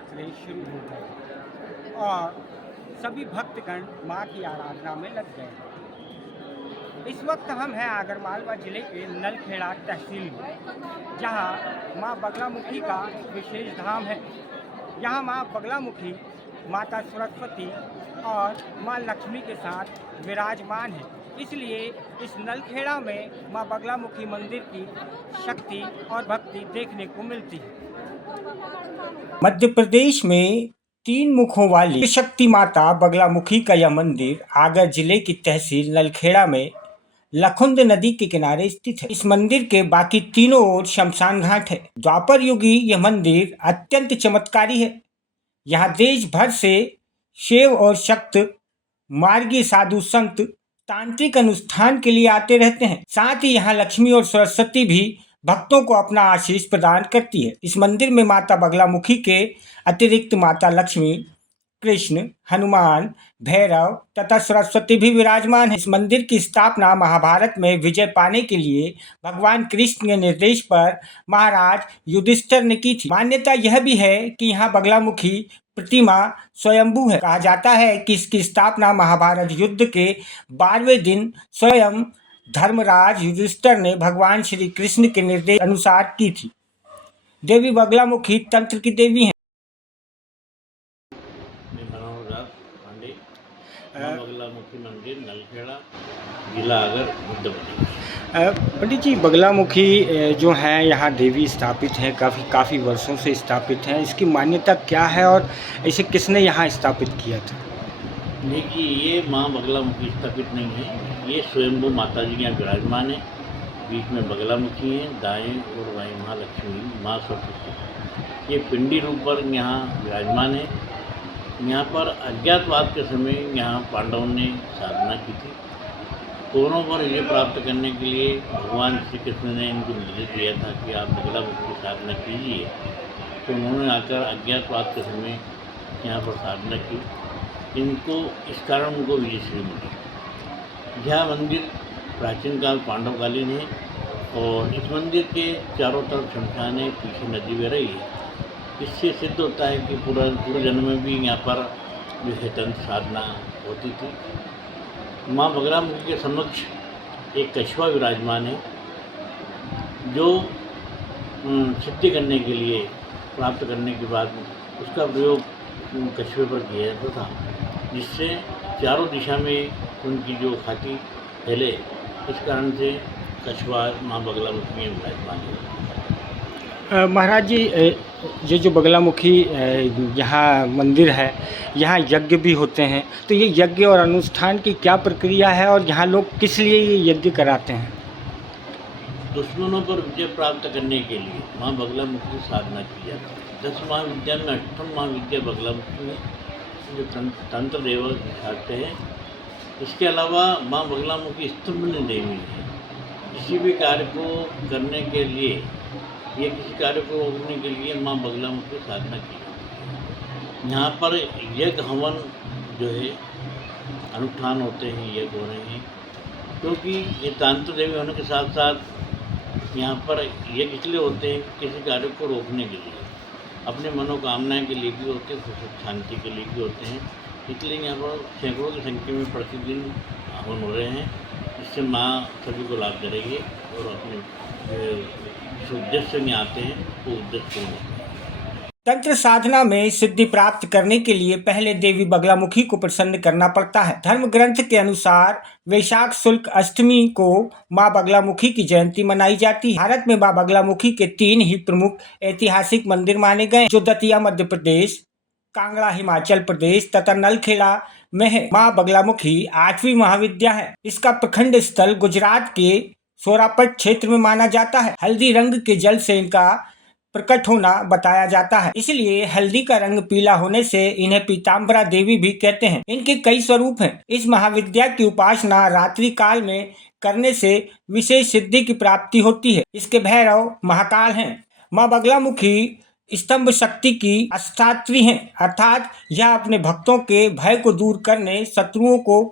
नवरात्रे शुरू हो गए और सभी भक्तगण माँ की आराधना में लग गए हैं। इस वक्त हम हैं आगरमालवा जिले के नलखेड़ा तहसील में, जहाँ माँ बगलामुखी का एक विशेष धाम है। यहाँ माँ बगलामुखी माता सरस्वती और माँ लक्ष्मी के साथ विराजमान है। इसलिए इस नलखेड़ा में माँ बगलामुखी मंदिर की शक्ति और भक्ति देखने को मिलती है। मध्य प्रदेश में 3 मुखों वाली शक्ति माता बगलामुखी का यह मंदिर आगर जिले की तहसील नलखेड़ा में लखुंद नदी के किनारे स्थित है। इस मंदिर के बाकी तीनों ओर शमशान घाट है। द्वापर युगी यह मंदिर अत्यंत चमत्कारी है। यहाँ देश भर से शैव और शक्त मार्गी साधु संत तांत्रिक अनुष्ठान के लिए आते रहते हैं। साथ ही यहाँ लक्ष्मी और सरस्वती भी भक्तों को अपना आशीष प्रदान करती है। इस मंदिर में माता बगलामुखी के अतिरिक्त माता लक्ष्मी, कृष्ण, हनुमान, भैरव तथा सरस्वती भी विराजमान है। इस मंदिर की स्थापना महाभारत में विजय पाने के लिए भगवान कृष्ण के निर्देश पर महाराज युधिष्ठिर ने की थी। मान्यता यह भी है कि यहाँ बगलामुखी प्रतिमा स्वयंभू है। कहा जाता है कि इसकी स्थापना महाभारत युद्ध के 12वें दिन स्वयं धर्मराज युधिष्ठिर ने भगवान श्री कृष्ण के निर्देश अनुसार की थी। देवी बगलामुखी तंत्र की देवी है। बगलामुखी मंदिर नलखेड़ा, जिला आगर, मध्य प्रदेश। पंडित जी, बगलामुखी जो है यहाँ देवी स्थापित है, काफ़ी वर्षों से स्थापित है। इसकी मान्यता क्या है और इसे किसने यहाँ स्थापित किया था? देखिए, ये माँ बगलामुखी स्थापित नहीं है, ये स्वयंभू माता जी यहाँ विराजमान है। बीच में बगलामुखी है, दाएं और बाएं माँ लक्ष्मी, माँ सरस्वती। ये पिंडी रूप पर यहाँ विराजमान है। यहाँ पर अज्ञातवास के समय यहाँ पांडवों ने साधना की थी। दोनों पर विजय प्राप्त करने के लिए भगवान श्री कृष्ण ने इनको निर्देश दिया था कि आप बगलामुखी की साधना कीजिए। तो उन्होंने आकर अज्ञातवास के समय यहाँ पर साधना की। इनको इस कारण उनको विजयश्री मिली। यह मंदिर प्राचीन काल पांडवकालीन है और इस मंदिर के चारों तरफ शमशान है, पीछे नदी बह रही है। इससे सिद्ध होता है कि पूर्व जन्म में भी यहाँ पर जो है तंत्र साधना होती थी। माँ बगलामुखी के समक्ष एक कछुआ विराजमान है, जो सिद्धि करने के लिए प्राप्त करने के बाद उसका प्रयोग कछुए पर किया जाता था, जिससे चारों दिशा में उनकी जो ख्याति फैले। इस कारण से कछुआ माँ बगलामुखी में विराजमान है। महाराज जी, ये जो बगलामुखी यहाँ मंदिर है, यहाँ यज्ञ भी होते हैं, तो ये यज्ञ और अनुष्ठान की क्या प्रक्रिया है और यहाँ लोग किस लिए ये यज्ञ कराते हैं? दुश्मनों पर विजय प्राप्त करने के लिए माँ बगलामुखी की साधना की जाती है। 10 महाविद्या में 8वीं महाविद्या बगलामुखी में जो तंत्र देव दिखाते हैं। इसके अलावा माँ बगलामुखी स्तंभनी देवी है। किसी भी कार्य को करने के लिए या किसी कार्य को रोकने के लिए माँ बगलामुखी की साधना की जाती है। यहाँ पर यज्ञ हवन जो है अनुष्ठान होते हैं, यज्ञ हो रहे हैं, क्योंकि ये तंत्र देवी होने के साथ साथ यहाँ पर यज्ञ इसलिए होते हैं कि किसी कार्य को रोकने के लिए, अपने मनोकामनाएं के लिए भी होते हैं, सुख शांति के लिए भी होते हैं। इसलिए यहाँ पर सैकड़ों की संख्या में प्रतिदिन हवन हो रहे हैं, जिससे माँ सभी को लाभ दे रही है और अपने जो उद्देश्य में आते हैं वो उद्देश्य पूर्ण। तंत्र साधना में सिद्धि प्राप्त करने के लिए पहले देवी बगलामुखी को प्रसन्न करना पड़ता है। धर्म ग्रंथ के अनुसार वैशाख शुक्ल अष्टमी को माँ बगलामुखी की जयंती मनाई जाती है। भारत में माँ बगलामुखी के 3 ही प्रमुख ऐतिहासिक मंदिर माने गए, जो दतिया मध्य प्रदेश, कांगड़ा हिमाचल प्रदेश तथा नलखेड़ा में है। माँ बगलामुखी 8वीं महाविद्या है। इसका प्रखंड स्थल गुजरात के सोरापट क्षेत्र में माना जाता है। हल्दी रंग के जल से इनका प्रकट होना बताया जाता है, इसलिए हल्दी का रंग पीला होने से इन्हें पीताम्बरा देवी भी कहते हैं। इनके कई स्वरूप हैं। इस महाविद्या की उपासना रात्रि काल में करने से विशेष सिद्धि की प्राप्ति होती है। इसके भैरव महाकाल हैं। माँ बगलामुखी स्तंभ शक्ति की अष्टात्री हैं, अर्थात यह अपने भक्तों के भय को दूर करने, शत्रुओं को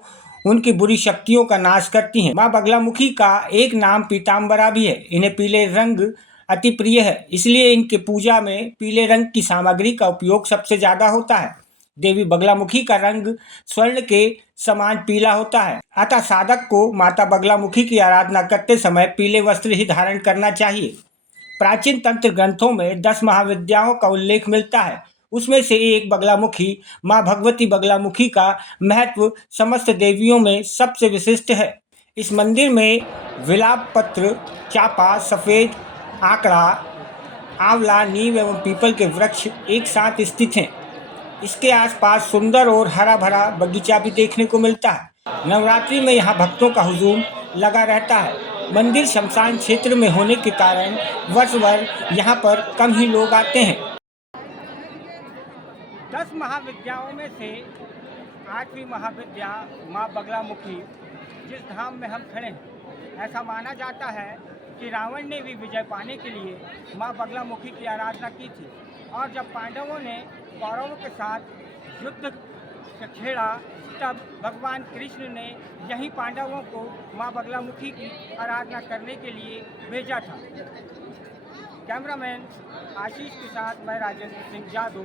उनकी बुरी शक्तियों का नाश करती हैं। माँ बगलामुखी का एक नाम पीताम्बरा भी है। इन्हें पीले रंग अति प्रिय है, इसलिए इनके पूजा में पीले रंग की सामग्री का उपयोग सबसे ज़्यादा होता है। देवी बगलामुखी का रंग स्वर्ण के समान पीला होता है, अतः साधक को माता बगलामुखी की आराधना करते समय पीले वस्त्र ही धारण करना चाहिए। प्राचीन तंत्र ग्रंथों में 10 महाविद्याओं का उल्लेख मिलता है। उसमें से एक बगलामुखी माँ भगवती बगलामुखी का महत्व समस्त देवियों में सबसे विशिष्ट है। इस मंदिर में विलाप पत्र, चापा, सफ़ेद आंकड़ा, आंवला, नीम एवं पीपल के वृक्ष एक साथ स्थित हैं। इसके आसपास सुंदर और हरा भरा बगीचा भी देखने को मिलता है। नवरात्रि में यहाँ भक्तों का हुजूम लगा रहता है। मंदिर शमशान क्षेत्र में होने के कारण वर्ष भर यहाँ पर कम ही लोग आते हैं। 10 महाविद्याओं में से 8वीं महाविद्या माँ बगलामुखी, जिस धाम में हम खड़े हैं, ऐसा माना जाता है कि रावण ने भी विजय पाने के लिए माँ बगलामुखी की आराधना की थी, और जब पांडवों ने कौरवों के साथ युद्ध छेड़ा तब भगवान कृष्ण ने यही पांडवों को माँ बगलामुखी की आराधना करने के लिए भेजा था। कैमरामैन आशीष के साथ मैं राजेंद्र सिंह जादू,